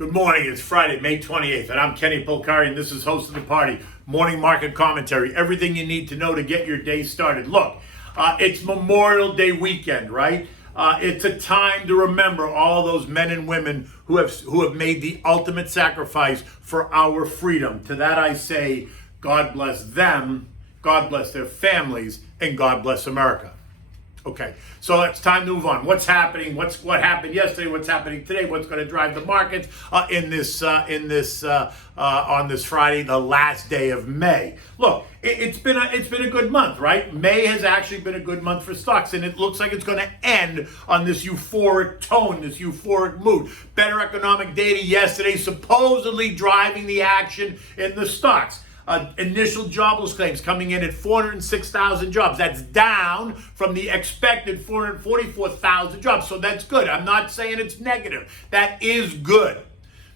Good morning. It's Friday, May 28th, and I'm Kenny Polcari, and this is host of the party, Morning Market Commentary. Everything you need to know to get your day started. Look, it's Memorial Day weekend, right? It's a time to remember all those men and women who have made the ultimate sacrifice for our freedom. To that I say, God bless them, God bless their families, and God bless America. Okay, so it's time to move on. What's happening? What happened yesterday? What's happening today? What's going to drive the markets on this Friday, the last day of May? Look, it's been a good month, right? May has actually been a good month for stocks, and it looks like it's going to end on this euphoric tone, this euphoric mood. Better economic data yesterday, supposedly driving the action in the stocks. Initial jobless claims coming in at 406,000 jobs. That's down from the expected 444,000 jobs. So that's good. I'm not saying it's negative. That is good.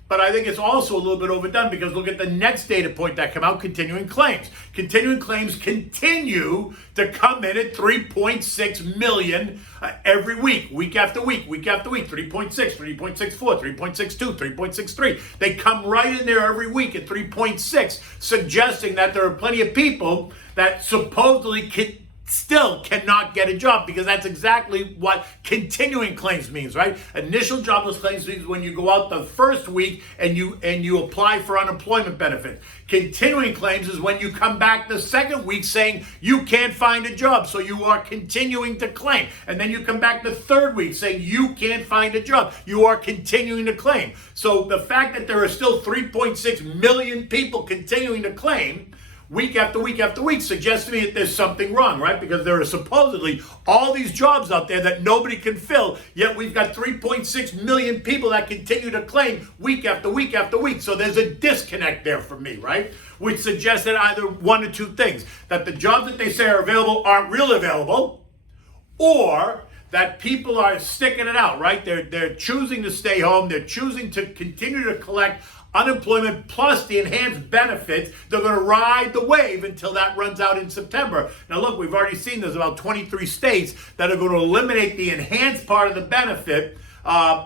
But I think it's also a little bit overdone because look at the next data point that came out, continuing claims. Continuing claims continue to come in at 3.6 million every week after week, 3.6, 3.64, 3.62, 3.63. They come right in there every week at 3.6, suggesting that there are plenty of people that supposedly still cannot get a job, because that's exactly what continuing claims means, right? Initial jobless claims means when you go out the first week and you apply for unemployment benefits. Continuing claims is when you come back the second week saying you can't find a job, so you are continuing to claim. And then you come back the third week saying you can't find a job. You are continuing to claim. So the fact that there are still 3.6 million people continuing to claim week after week after week suggests to me that there's something wrong, right? Because there are supposedly all these jobs out there that nobody can fill, yet we've got 3.6 million people that continue to claim week after week after week. So there's a disconnect there for me, right? Which suggests that either one or two things, that the jobs that they say are available aren't really available, or that people are sticking it out, right? They're choosing to stay home. They're choosing to continue to collect unemployment plus the enhanced benefits. They're going to ride the wave until that runs out in September. Now look, we've already seen there's about 23 states that are going to eliminate the enhanced part of the benefit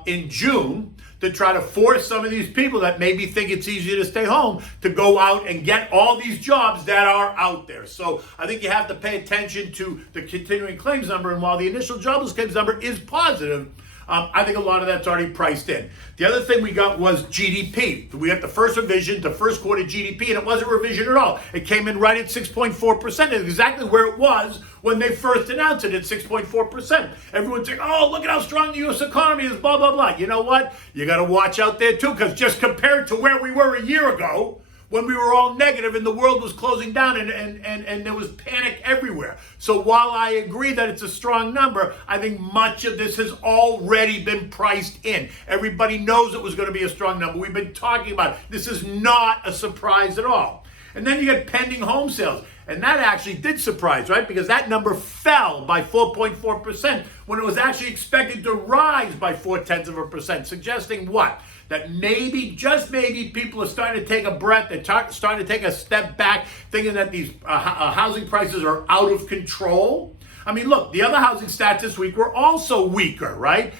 in June to try to force some of these people that maybe think it's easier to stay home to go out and get all these jobs that are out there. So I think you have to pay attention to the continuing claims number, and while the initial jobless claims number is positive, I think a lot of that's already priced in. The other thing we got was GDP. We got the first revision to first quarter GDP, and it wasn't a revision at all. It came in right at 6.4%, exactly where it was when they first announced it at 6.4%. Everyone's saying, oh, look at how strong the U.S. economy is, blah, blah, blah. You know what? You got to watch out there, too, because just compared to where we were a year ago, when we were all negative and the world was closing down and there was panic everywhere. So while I agree that it's a strong number, I think much of this has already been priced in. Everybody knows it was going to be a strong number. We've been talking about it. This is not a surprise at all. And then you get pending home sales. And that actually did surprise, right? Because that number fell by 4.4% when it was actually expected to rise by 0.4%, suggesting what? That maybe, just maybe, people are starting to take a breath. They're starting to take a step back, thinking that these housing prices are out of control. I mean, look, the other housing stats this week were also weaker, right?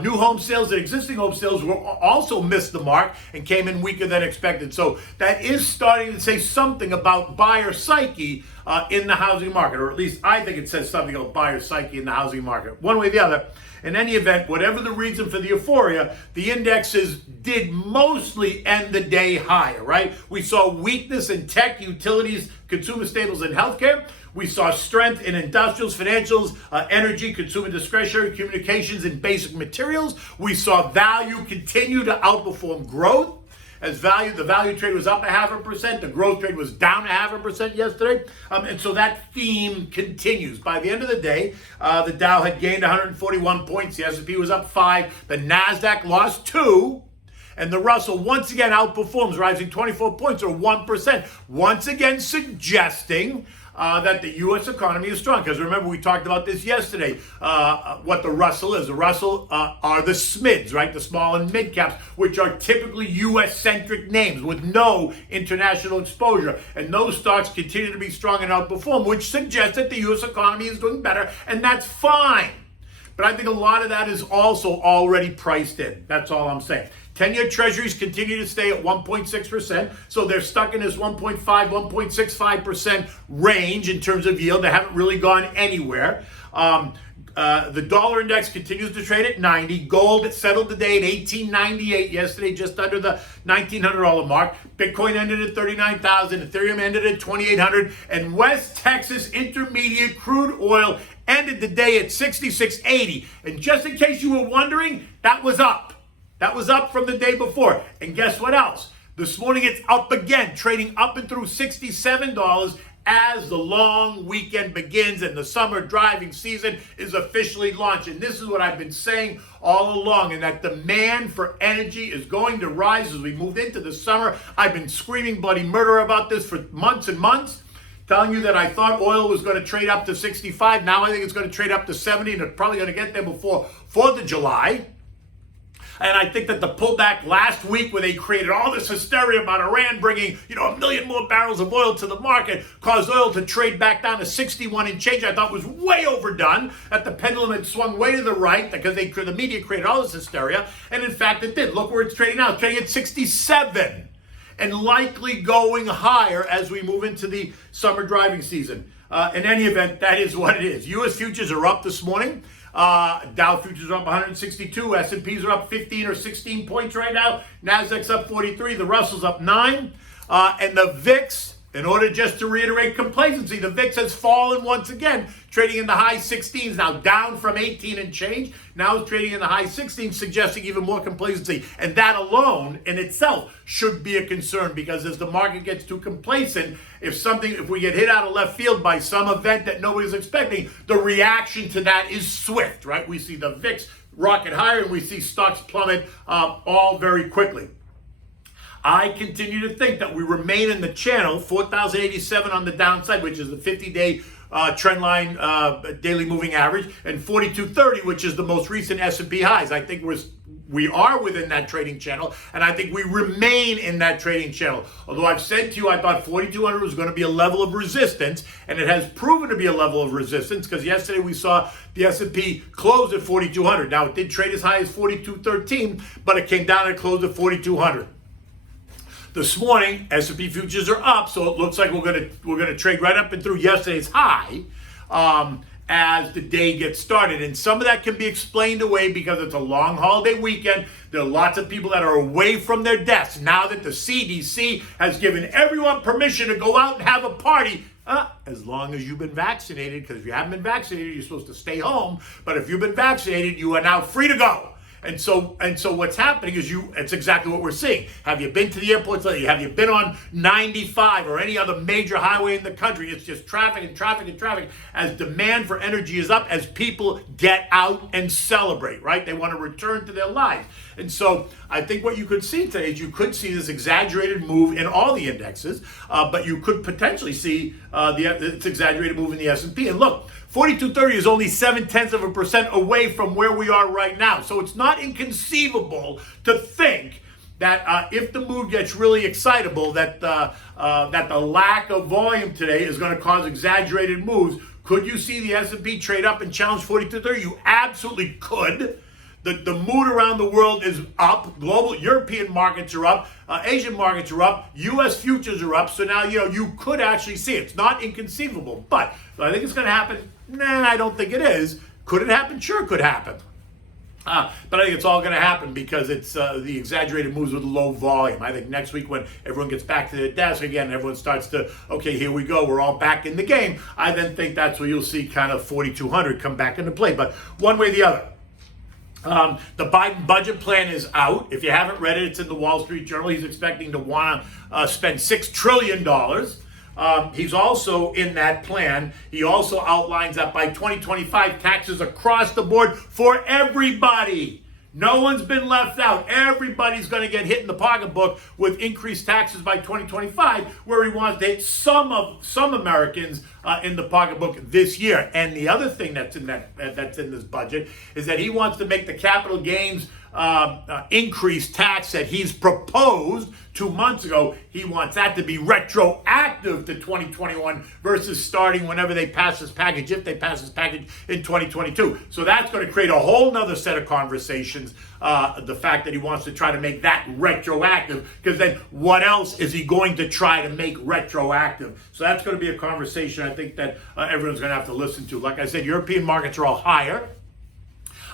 New home sales and existing home sales were also missed the mark and came in weaker than expected. So that is starting to say something about buyer psyche in the housing market, or at least I think it says something about buyer psyche in the housing market. One way or the other. In any event, whatever the reason for the euphoria, the indexes did mostly end the day higher, right? We saw weakness in tech, utilities, consumer staples, and healthcare. We saw strength in industrials, financials, energy, consumer discretionary, communications, and basic materials. We saw value continue to outperform growth. As the value trade was up 0.5%, the growth trade was down 0.5% yesterday. And so that theme continues. By the end of the day, the Dow had gained 141 points. The S&P was up 5. The NASDAQ lost 2. And the Russell once again outperforms, rising 24 points or 1%. Once again suggesting that the U.S. economy is strong. Because remember, we talked about this yesterday, what the Russell is. The Russell are the SMIDs, right? The small and mid caps, which are typically U.S.-centric names with no international exposure. And those stocks continue to be strong and outperform, which suggests that the U.S. economy is doing better, and that's fine. But I think a lot of that is also already priced in. That's all I'm saying. 10-year treasuries continue to stay at 1.6%. So they're stuck in this 1.5, 1.65% range in terms of yield. They haven't really gone anywhere. The dollar index continues to trade at 90. Gold settled today at 1898. Yesterday, just under the $1,900 mark. Bitcoin ended at 39,000. Ethereum ended at 2,800. And West Texas Intermediate crude oil ended the day at 66.80. And just in case you were wondering, that was up. That was up from the day before. And guess what else? This morning it's up again, trading up and through $67 as the long weekend begins and the summer driving season is officially launched. And this is what I've been saying all along, and that demand for energy is going to rise as we move into the summer. I've been screaming bloody murder about this for months and months, telling you that I thought oil was going to trade up to 65. Now I think it's going to trade up to 70, and it's probably going to get there before 4th of July. And I think that the pullback last week, where they created all this hysteria about Iran bringing, 1 million more barrels of oil to the market, caused oil to trade back down to 61 and change, I thought was way overdone, that the pendulum had swung way to the right because the media created all this hysteria. And in fact, it did. Look where it's trading now. It's trading at 67 and likely going higher as we move into the summer driving season. In any event, that is what it is. U.S. futures are up this morning. Dow futures are up 162. S&Ps are up 15 or 16 points right now. Nasdaq's up 43. The Russell's up 9. And the VIX, in order just to reiterate complacency, the VIX has fallen once again, trading in the high 16s, now down from 18 and change. Now it's trading in the high 16s, suggesting even more complacency. And that alone in itself should be a concern, because as the market gets too complacent, if we get hit out of left field by some event that nobody's expecting, the reaction to that is swift, right? We see the VIX rocket higher and we see stocks plummet all very quickly. I continue to think that we remain in the channel, 4,087 on the downside, which is the 50-day trend line daily moving average, and 4,230, which is the most recent S&P highs. I think we are within that trading channel, and I think we remain in that trading channel. Although I've said to you, I thought 4,200 was going to be a level of resistance, and it has proven to be a level of resistance, because yesterday we saw the S&P close at 4,200. Now, it did trade as high as 4,213, but it came down and closed at 4,200. This morning, S&P futures are up, so it looks like we're gonna trade right up and through yesterday's high as the day gets started. And some of that can be explained away because it's a long holiday weekend. There are lots of people that are away from their desks now that the CDC has given everyone permission to go out and have a party. As long as you've been vaccinated, because if you haven't been vaccinated, you're supposed to stay home. But if you've been vaccinated, you are now free to go. And so what's happening is it's exactly what we're seeing. Have you been to the airports lately? Have you been on 95 or any other major highway in the country? It's just traffic and traffic and traffic as demand for energy is up, as people get out and celebrate, right? They want to return to their lives. And so I think what you could see today is you could see this exaggerated move in all the indexes, but you could potentially see this exaggerated move in the S&P. And look, 4230 is only 0.7% away from where we are right now. So it's not inconceivable to think that if the mood gets really excitable, that the lack of volume today is going to cause exaggerated moves. Could you see the S&P trade up and challenge 4230? You absolutely could. The mood around the world is up. Global European markets are up. Asian markets are up. U.S. futures are up. So now, you could actually see it. It's not inconceivable. But do I think it's going to happen? Nah, I don't think it is. Could it happen? Sure, it could happen. But I think it's all going to happen because it's the exaggerated moves with low volume. I think next week when everyone gets back to their desk again, everyone starts to, okay, here we go, we're all back in the game. I then think that's where you'll see kind of 4,200 come back into play. But one way or the other. The Biden budget plan is out. If you haven't read it, it's in the Wall Street Journal. He's expecting to want to spend $6 trillion. He's also in that plan. He also outlines that by 2025, taxes across the board for everybody. No one's been left out. Everybody's going to get hit in the pocketbook with increased taxes by 2025, where he wants to hit some Americans in the pocketbook this year. And the other thing that's in this budget is that he wants to make the capital gains increased tax that he's proposed 2 months ago, he wants that to be retroactive to 2021 versus starting whenever they pass this package, if they pass this package in 2022. So that's going to create a whole nother set of conversations, the fact that he wants to try to make that retroactive, because then what else is he going to try to make retroactive? So that's going to be a conversation I think that everyone's going to have to listen to. Like I said, European markets are all higher.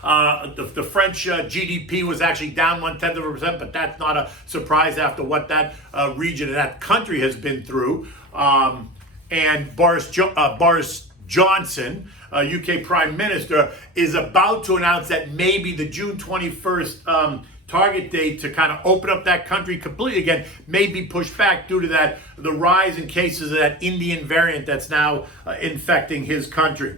The French GDP was actually down 0.1%, but that's not a surprise after what that region and that country has been through. And Boris Johnson, UK Prime Minister, is about to announce that maybe the June 21st target date to kind of open up that country completely again may be pushed back due to the rise in cases of that Indian variant that's now infecting his country.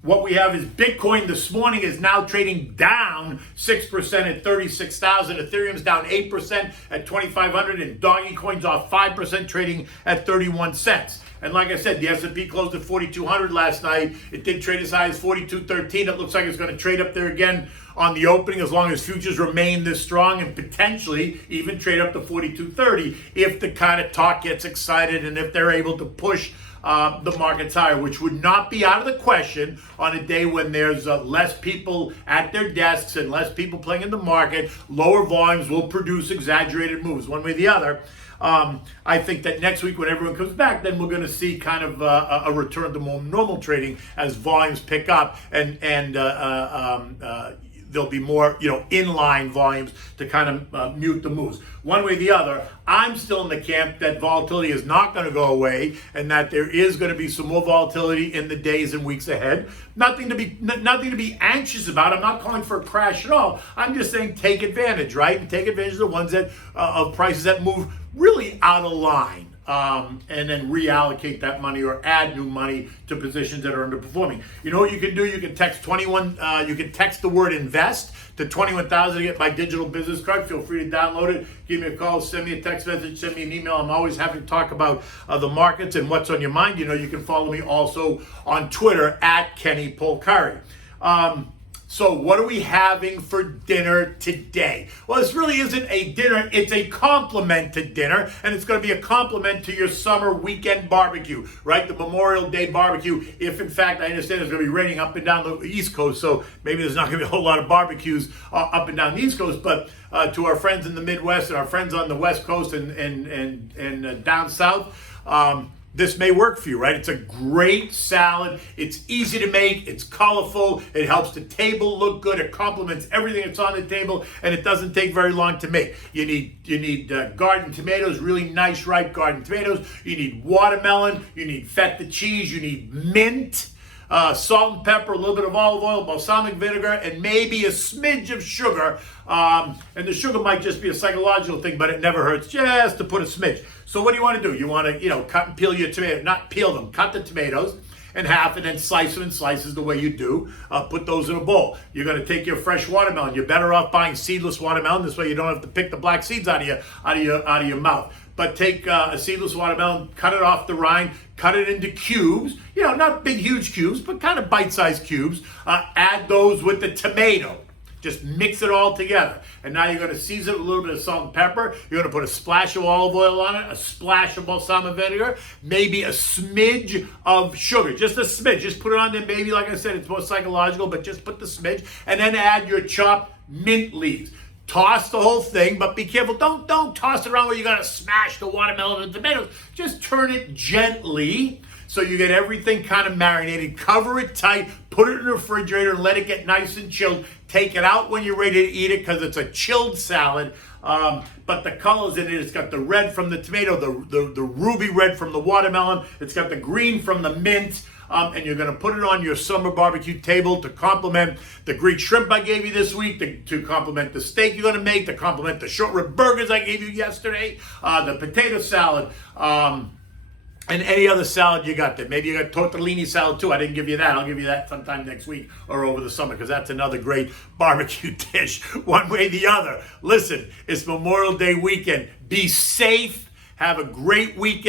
What we have is Bitcoin this morning is now trading down 6% at 36,000. Ethereum's down 8% at 2,500, and Dogecoin's off 5%, trading at 31 cents. And like I said, the S&P closed at 4,200 last night. It did trade as high as 4,213. It looks like it's going to trade up there again on the opening as long as futures remain this strong, and potentially even trade up to 4,230 if the kind of talk gets excited and if they're able to push the markets higher, which would not be out of the question on a day when there's less people at their desks and less people playing in the market. Lower volumes will produce exaggerated moves one way or the other. I think that next week when everyone comes back, then we're going to see kind of a return to more normal trading as volumes pick up and there'll be more, inline volumes to kind of mute the moves. One way or the other, I'm still in the camp that volatility is not going to go away and that there is going to be some more volatility in the days and weeks ahead. Nothing to be anxious about. I'm not calling for a crash at all. I'm just saying take advantage, right? And take advantage of the ones that of prices that move really out of line. And then reallocate that money or add new money to positions that are underperforming. You know what you can do? You can text you can text the word invest to 21,000 to get my digital business card. Feel free to download it. Give me a call, send me a text message, send me an email. I'm always happy to talk about the markets and what's on your mind. You can follow me also on Twitter at Kenny Polcari. So what are we having for dinner today? Well, this really isn't a dinner. It's a complement to dinner, and it's going to be a complement to your summer weekend barbecue, right? The Memorial Day barbecue, if in fact, I understand it's going to be raining up and down the East Coast, so maybe there's not going to be a whole lot of barbecues up and down the East Coast, but to our friends in the Midwest and our friends on the West Coast and down South, this may work for you, right? It's a great salad. It's easy to make. It's colorful. It helps the table look good. It complements everything that's on the table, and it doesn't take very long to make. You need garden tomatoes, really nice ripe garden tomatoes. You need watermelon. You need feta cheese. You need mint. Salt and pepper, a little bit of olive oil, balsamic vinegar, and maybe a smidge of sugar. And the sugar might just be a psychological thing, but it never hurts just to put a smidge. So what do you want to do? You want to, cut and peel your tomato, not peel them, cut the tomatoes in half and then slice them in slices the way you do. Put those in a bowl. You're going to take your fresh watermelon. You're better off buying seedless watermelon. This way you don't have to pick the black seeds out of your mouth. But take a seedless watermelon, cut it off the rind, cut it into cubes, not big, huge cubes, but kind of bite-sized cubes. Add those with the tomato. Just mix it all together. And now you're going to season it with a little bit of salt and pepper. You're going to put a splash of olive oil on it, a splash of balsamic vinegar, maybe a smidge of sugar. Just a smidge. Just put it on there. Maybe, like I said, it's more psychological, but just put the smidge. And then add your chopped mint leaves. Toss the whole thing, but be careful. Don't toss it around where you're going to smash the watermelon and the tomatoes. Just turn it gently so you get everything kind of marinated. Cover it tight. Put it in the refrigerator and let it get nice and chilled. Take it out when you're ready to eat it because it's a chilled salad. But the colors in it, it's got the red from the tomato, the ruby red from the watermelon. It's got the green from the mint. And you're going to put it on your summer barbecue table to complement the Greek shrimp I gave you this week, to complement the steak you're going to make, to complement the short rib burgers I gave you yesterday, the potato salad, and any other salad you got there. Maybe you got tortellini salad too. I didn't give you that. I'll give you that sometime next week or over the summer because that's another great barbecue dish, one way or the other. Listen, it's Memorial Day weekend. Be safe. Have a great weekend.